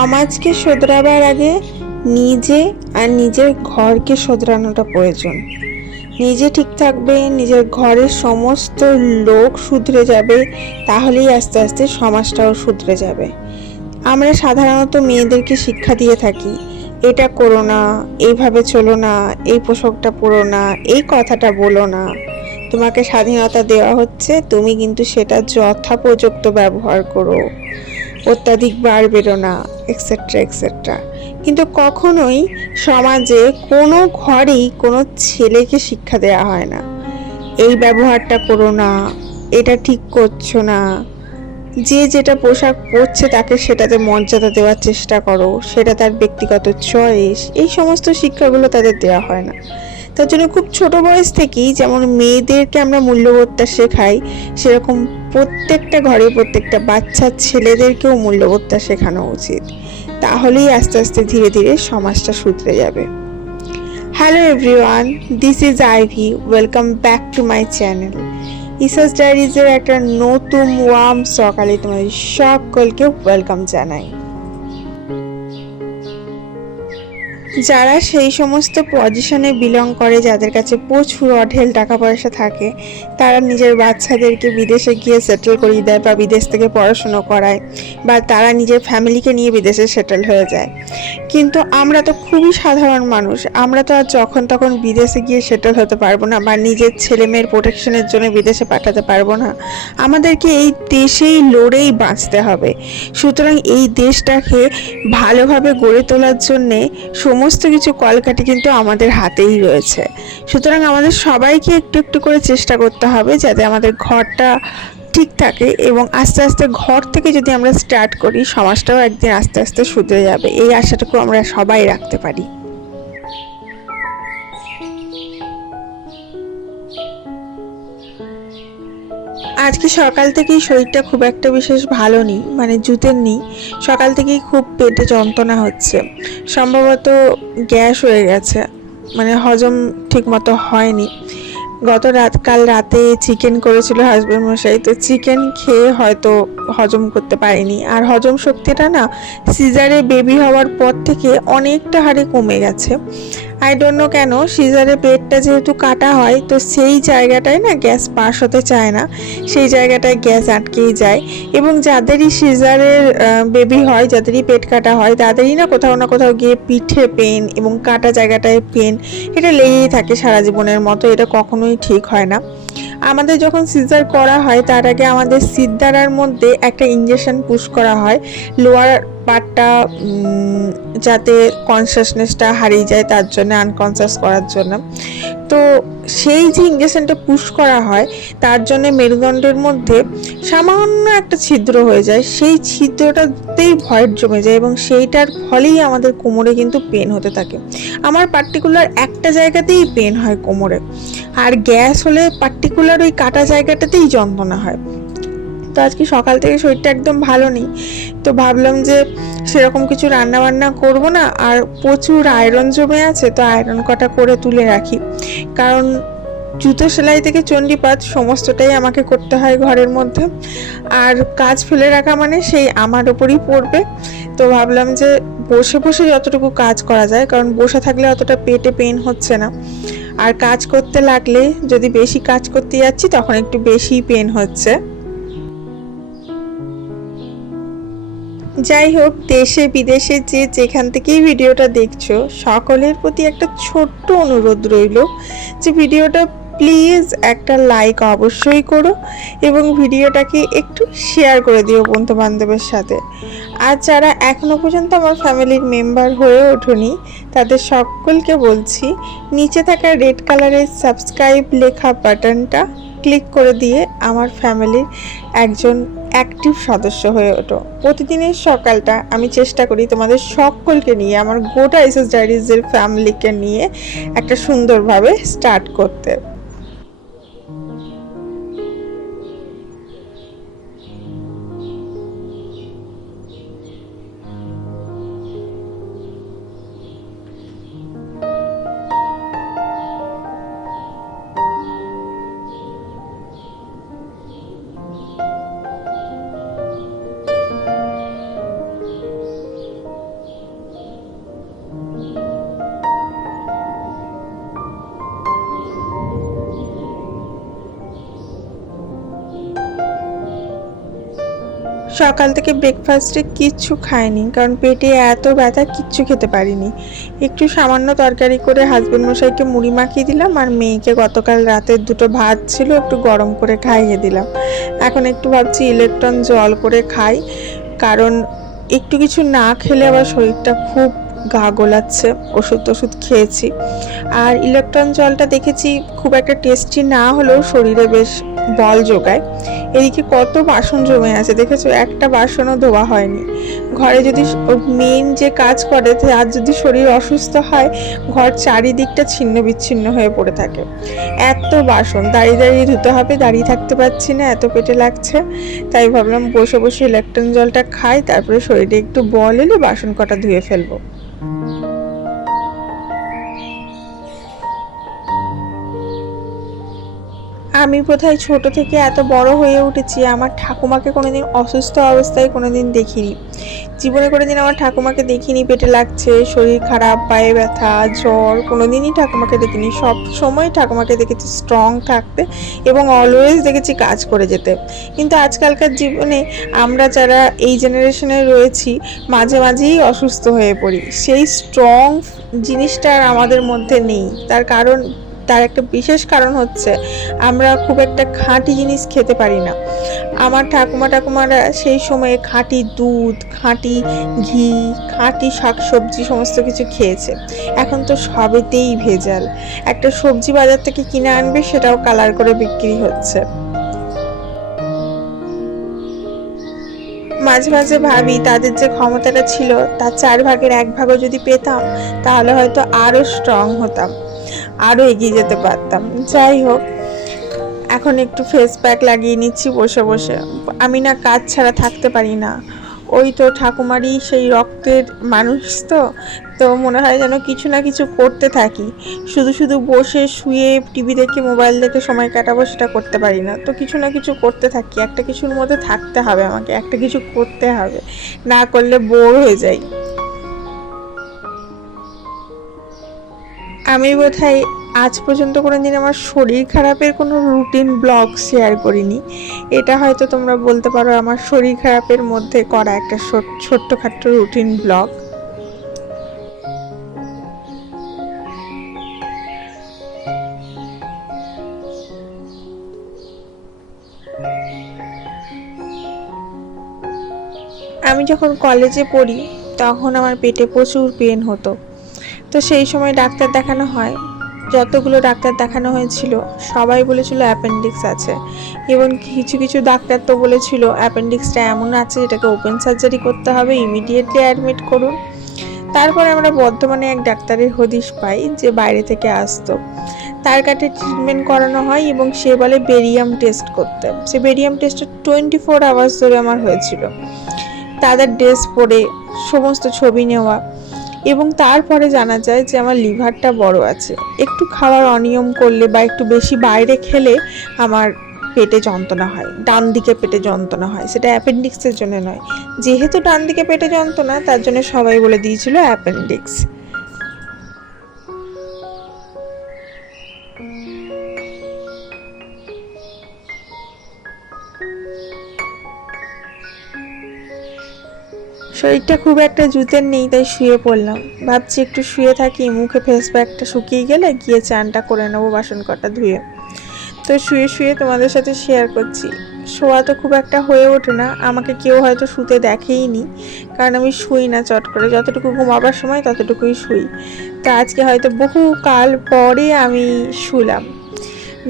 সমাজকে শোধরাবার আগে নিজে আর নিজের ঘরকে শোধরানোটা প্রয়োজন। নিজে ঠিক থাকবে, নিজের ঘরের সমস্ত লোক শুধরে যাবে, তাহলেই আস্তে আস্তে সমাজটাও শুধরে যাবে। আমরা সাধারণত মেয়েদেরকে শিক্ষা দিয়ে থাকি, এটা করো না, এইভাবে চলো না, এই পোশাকটা পরো না, এই কথাটা বলো না। তোমাকে স্বাধীনতা দেওয়া হচ্ছে, তুমি কিন্তু সেটা যথাপযুক্ত ব্যবহার করো। অত্যাধিক বার বেরো না এক্সেট্রা এক্সেট্রা কিন্তু কখনোই সমাজে কোনো ঘরেই কোনো ছেলেকে শিক্ষা দেওয়া হয় না। এই ব্যবহারটা করো না, এটা ঠিক করছ না। যে যেটা পোশাক পরছে তাকে সেটাতে মর্যাদা দেওয়ার চেষ্টা করো, সেটা তার ব্যক্তিগত চয়েস এই সমস্ত শিক্ষাগুলো তাদের দেওয়া হয় না। তার জন্য খুব ছোট বয়স থেকেই যেমন মেয়েদেরকে আমরা মূল্যবোধটা শেখাই, সেরকম প্রত্যেকটা ঘরে প্রত্যেকটা বাচ্চা ছেলেদেরকেও মূল্যবোধটা শেখানো উচিত। তাহলেই আস্তে আস্তে ধীরে ধীরে সমাজটা শুধরে যাবে। Hello everyone this is Ivy welcome back to my channel ইসাস ডায়েরিজের একটা নতুন ওয়ার্ম সকালে তোমাদের সকলকে ওয়েলকাম জানাই। যারা সেই সমস্ত পজিশনে বিলং করে, যাদের কাছে প্রচুর অঢেল টাকা পয়সা থাকে, তারা নিজের বাচ্চাদেরকে বিদেশে গিয়ে সেটেল করিয়ে দেয় বা বিদেশ থেকে পড়াশুনো করায় বা তারা নিজের ফ্যামিলিকে নিয়ে বিদেশে সেটেল হয়ে যায়। কিন্তু আমরা তো খুবই সাধারণ মানুষ, আমরা তো আর যখন তখন বিদেশে গিয়ে সেটেল হতে পারব না বা নিজের ছেলে মেয়ের প্রোটেকশনের জন্য বিদেশে পাঠাতে পারব না। আমাদেরকে এই দেশেই লড়েই বাঁচতে হবে। সুতরাং এই দেশটাকে ভালোভাবে গড়ে তোলার জন্যে সমস্ত কিছু কলকাটি কিন্তু আমাদের হাতেই রয়েছে। সুতরাং আমাদের সবাইকে একটু একটু করে চেষ্টা করতে হবে যাতে আমাদের ঘরটা ঠিক থাকে এবং আস্তে আস্তে ঘর থেকে যদি আমরা স্টার্ট করি, সমাজটাও একদিন আস্তে আস্তে শুধরে যাবে। এই আশাটুকু আমরা সবাই রাখতে পারি। আজকে সকাল থেকেই শরীরটা খুব একটা বিশেষ ভালো নেই মানে জুতের নেই। সকাল থেকেই খুব পেটে যন্ত্রণা হচ্ছে। সম্ভবত গ্যাস হয়ে গেছে মানে হজম ঠিকমতো হয়নি। গত রাত, কাল রাতে চিকেন করেছিল হাজব্যান্ড মশাই, তো চিকেন খেয়ে হয়তো হজম করতে পারিনি। আর হজম শক্তিটা না, সিজারে বেবি হওয়ার পর থেকে অনেকটা হারে কমে গেছে। আই ডোন্ট নো কেন সিজারে পেটটা যেহেতু কাটা হয়, তো সেই জায়গাটায় না গ্যাস পাস হতে চায় না। সেই জায়গাটায় গ্যাস আটকেই যায়। এবং যাদেরই সিজারের বেবি হয়, যাদেরই পেট কাটা হয়, তাদেরই না কোথাও না কোথাও গিয়ে পিঠে পেন এবং কাটা জায়গাটায় পেন, এটা লেগেই থাকে সারা জীবনের মতো, এটা কখনোই ঠিক হয় না। আমাদের যখন সিজার করা হয়, তার আগে আমাদের সিদ্ধারার মধ্যে একটা ইঞ্জেকশন পুশ করা হয় লোয়ার পার্টটা যাতে কনসিয়াসনেসটা হারিয়ে যায় তার জন্য আনকনসিয়াস করার জন্য। তো সেই যে ইঞ্জেকশনটা পুশ করা হয়, তার জন্য মেরুদণ্ডের মধ্যে সামান্য একটা ছিদ্র হয়ে যায়। সেই ছিদ্রটাতেই ভয়ের জমে যায় এবং সেইটার ফলেই আমাদের কোমরে কিন্তু পেন হতে থাকে। আমার পার্টিকুলার একটা জায়গাতেই পেন হয় কোমরে। আর গ্যাস হলে পার্টিকুলার ওই কাটা জায়গাটাতেই যন্ত্রণা হয়। তো আজকে সকাল থেকে শরীরটা একদম ভালো নেই। তো ভাবলাম যে সেরকম কিছু রান্না বান্না করব না, আর প্রচুর আয়রন জমে আছে, তো আয়রন কটা করে তুলে রাখি। কারণ জুতো সেলাই থেকে চণ্ডীপাত সমস্তটাই আমাকে করতে হয় ঘরের মধ্যে। আর কাজ ফেলে রাখা মানে সেই আমার ওপরই পড়বে। তো ভাবলাম যে বসে বসে যতটুকু কাজ করা যায়, কারণ বসে থাকলে অতটা পেটে পেন হচ্ছে না। আর কাজ করতে লাগলে যদি বেশি কাজ করতে যাচ্ছি, তখন একটু বেশি পেন হচ্ছে। যাই হোক, দেশে, বিদেশে যে যেখান থেকেই ভিডিওটা দেখছ, সকলের প্রতি একটা ছোট্ট অনুরোধ রইল যে ভিডিওটা প্লিজ একটা লাইক অবশ্যই করো এবং ভিডিওটাকে একটু শেয়ার করে দিও বন্ধু বান্ধবের সাথে। আর যারা এখনও পর্যন্ত আমার ফ্যামিলির মেম্বার হয়ে ওঠনি, তাদের সকলকে বলছি, নিচে থাকা রেড কালারের সাবস্ক্রাইব লেখা বাটনটা ক্লিক করে দিয়ে আমার ফ্যামিলির একজন অ্যাক্টিভ সদস্য হয়ে ওঠো। প্রতিদিনের সকালটা আমি চেষ্টা করি তোমাদের সকলকে নিয়ে, আমার গোটা এসএস ডায়েরিজের ফ্যামিলিকে নিয়ে একটা সুন্দরভাবে স্টার্ট করতে। সকাল থেকে ব্রেকফাস্টে কিচ্ছু খাইনি, কারণ পেটে এত ব্যথা কিচ্ছু খেতে পারিনি। একটু সামান্য তরকারি করে হাজবেন্ড মশাইকে মুড়ি মাখিয়ে দিলাম আর মেয়েকে গতকাল রাতের দুটো ভাত ছিল, একটু গরম করে খাইয়ে দিলাম। এখন একটু ভাবছি ইলেকট্রন জল করে খাই, কারণ একটু কিছু না খেলে আবার শরীরটা খুব গা গোলাচ্ছে, ওষুধ টষুধ খেয়েছি। আর ইলেকট্রন জলটা দেখেছি খুব একটা টেস্টি না হলেও শরীরে বেশ বল যোগায় এদিকে কত বাসন জমে আছে, দেখেছ? একটা বাসনও ধোয়া হয়নি। ঘরে যদি মেন যে কাজ করে আর যদি শরীর অসুস্থ হয়, ঘর চারিদিকটা ছিন্ন বিচ্ছিন্ন হয়ে পড়ে থাকে। এত বাসন, দাঁড়িয়ে দাঁড়িয়ে ধুতে হবে, দাঁড়িয়ে থাকতে পারছি না, এত পেটে লাগছে। তাই ভাবলাম বসে বসে ইলেকট্রন জলটা খাই, তারপরে শরীরে একটু বল এলে বাসন কটা ধুয়ে ফেলব। আমি বোধহয় ছোট থেকে এত বড় হয়ে উঠেছি, আমার ঠাকুমাকে কোনোদিন অসুস্থ অবস্থায় কোনোদিন দেখিনি। জীবনে কোনোদিন আমার ঠাকুমাকে দেখিনি, পেটে লাগছে, শরীর খারাপ, পায়ে ব্যথা, জ্বর, কোনোদিনই ঠাকুমাকে দেখিনি। সব সময় ঠাকুমাকে দেখেছি স্ট্রং থাকতে এবং অলওয়েজ দেখেছি কাজ করে যেতে। কিন্তু আজকালকার জীবনে আমরা যারা এই জেনারেশনে রয়েছি, মাঝে মাঝেই অসুস্থ হয়ে পড়ি। সেই স্ট্রং জিনিসটা আর আমাদের মধ্যে নেই। তার কারণ তার একটা বিশেষ কারণ হচ্ছে আমরা খুব একটা খাঁটি জিনিস খেতে পারি না। আমার ঠাকুমা ঠাকুমারা সেই সময়ে খাঁটি দুধ, খাঁটি ঘি, খাঁটি শাকসবজি সমস্ত কিছু খেয়েছে। এখন তো সবেতেই ভেজাল। একটা সবজি বাজার থেকে কিনে আনবে, সেটাও কালার করে বিক্রি হচ্ছে। মাঝে মাঝে ভাবি, তাদের যে ক্ষমতাটা ছিল, তার চার ভাগের এক ভাগও যদি পেতাম, তাহলে হয়তো আরও স্ট্রং হতাম। আরও এগিয়ে যেতে পারতাম। যাই হোক, এখন একটু ফেস প্যাক লাগিয়ে নিচ্ছি বসে বসে। আমি না কাজ ছাড়া থাকতে পারি না। ওই তো ঠাকুমারই সেই রক্তের মানুষ তো তো মনে হয় যেন কিছু না কিছু করতে থাকি। শুধু শুধু বসে শুয়ে টিভি দেখে মোবাইল দেখে সময় কাটাবো সেটা করতে পারি না। তো কিছু না কিছু করতে থাকি। একটা কিছুর মধ্যে থাকতে হবে আমাকে, একটা কিছু করতে হবে। না করলে বোর হয়ে যাই। আমি বোধহয় আজ পর্যন্ত কোনো দিন আমার শরীর খারাপের কোনো রুটিন ব্লগ শেয়ার করিনি। এটা হয়তো তোমরা বলতে পারো আমার শরীর খারাপের মধ্যে করা একটা ছোট্টখাট্ট রুটিন ব্লগ আমি যখন কলেজে পড়ি, তখন আমার পেটে প্রচুর পেন হতো। তো সেই সময় ডাক্তার দেখানো হয়। যতগুলো ডাক্তার দেখানো হয়েছিল, সবাই বলেছিল অ্যাপেন্ডিক্স আছে। এবং কিছু কিছু ডাক্তার তো বলেছিল, অ্যাপেন্ডিক্সটা এমন আছে যেটাকে ওপেন সার্জারি করতে হবে, ইমিডিয়েটলি অ্যাডমিট করুন। তারপরে আমরা বর্ধমানে এক ডাক্তারের হদিশ পাই যে বাইরে থেকে আসতো। তার কাছে ট্রিটমেন্ট করানো হয় এবং সে বলে বেরিয়াম টেস্ট করতে। সে বেরিয়াম টেস্টটা টোয়েন্টি ফোর আওয়ার্স ধরে আমার হয়েছিল। তাদের ড্রেস পরে, সমস্ত ছবি নেওয়া এবং তারপরে জানা যায় যে আমার লিভারটা বড় আছে। একটু খাওয়ার অনিয়ম করলে বা একটু বেশি বাইরে খেলে আমার পেটে যন্ত্রণা হয়, ডান দিকে পেটে যন্ত্রণা হয়। সেটা অ্যাপেন্ডিক্সের জন্য নয়। যেহেতু ডান দিকে পেটে যন্ত্রণা, তার জন্য সবাই বলে দিয়েছিল অ্যাপেন্ডিক্স শরীরটা খুব একটা জুতের নেই, তাই শুয়ে পড়লাম। ভাবছি একটু শুয়ে থাকি, মুখে ফেস প্যাকটা শুকিয়ে গেলে গিয়ে চানটা করে নেব বাসন কটা ধুয়ে। তো শুয়ে শুয়ে তোমাদের সাথে শেয়ার করছি। শোয়া তো খুব একটা হয়ে ওঠে না, আমাকে কেউ হয়তো শুতে দেখেই নি কারণ আমি শুই না চট করে। যতটুকু ঘুমাবার সময় ততটুকুই শুই। তা আজকে হয়তো বহু কাল পরে আমি শুলাম।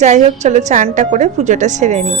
যাই হোক, চলো চানটা করে পুজোটা সেরে নিই।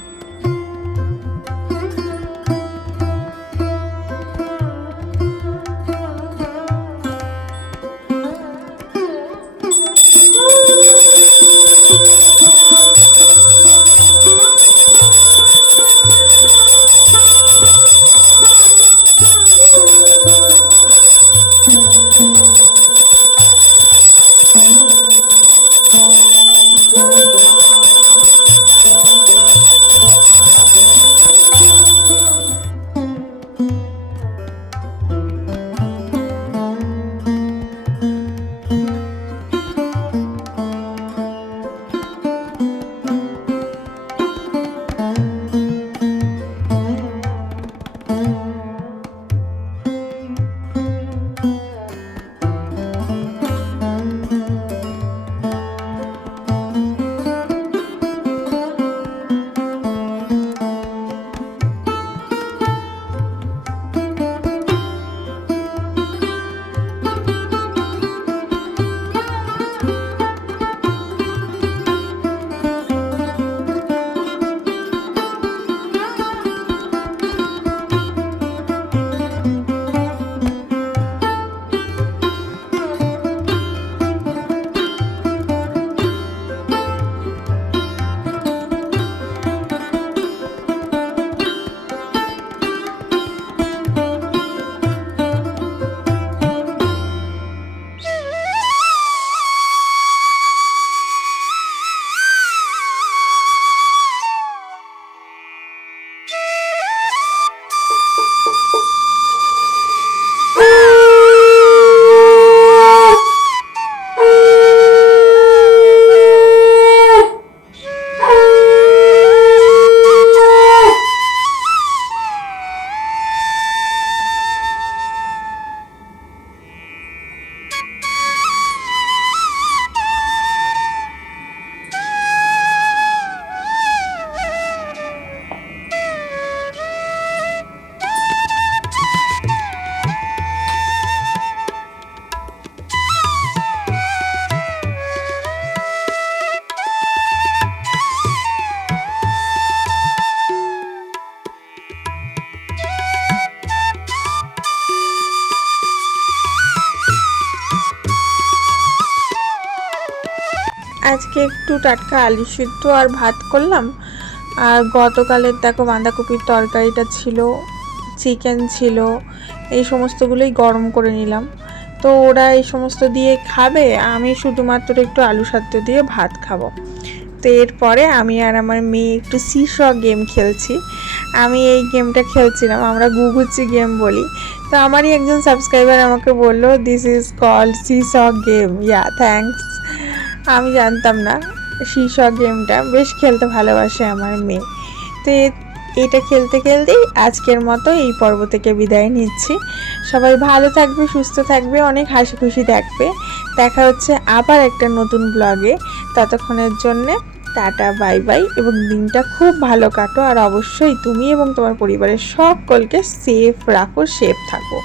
আজকে একটু টাটকা আলু সিদ্ধ আর ভাত করলাম। আর গতকালের দেখো বাঁধাকপির তরকারিটা ছিল চিকেন ছিল, এই সমস্তগুলোই গরম করে নিলাম। তো ওরা এই সমস্ত দিয়ে খাবে, আমি শুধুমাত্র একটু আলু সাদ্দ দিয়ে ভাত খাব। তো এরপরে আমি আর আমার মেয়ে একটু সিস গেম খেলছি। আমি এই গেমটা খেলছিলাম, আমরা গুগুচি গেম বলি। তো আমারই একজন সাবস্ক্রাইবার আমাকে বলল দিস ইজ কল্ড সিস গেম ইয়া থ্যাঙ্কস আমি জানতাম না শীর্ষ গেমটা বেশ খেলতে ভালোবাসে আমার মেয়ে। তো এটা খেলতে খেলতেই আজকের মতো এই পর্ব থেকে বিদায় নিচ্ছি। সবাই ভালো থাকবে, সুস্থ থাকবে, অনেক হাসি খুশি থাকবে দেখা হচ্ছে আবার একটা নতুন ব্লগে। ততক্ষণের জন্যে টাটা, বাই বাই এবং দিনটা খুব ভালো কাটো। আর অবশ্যই তুমি এবং তোমার পরিবারের সকলকে সেফ রাখো সেফ থাকো।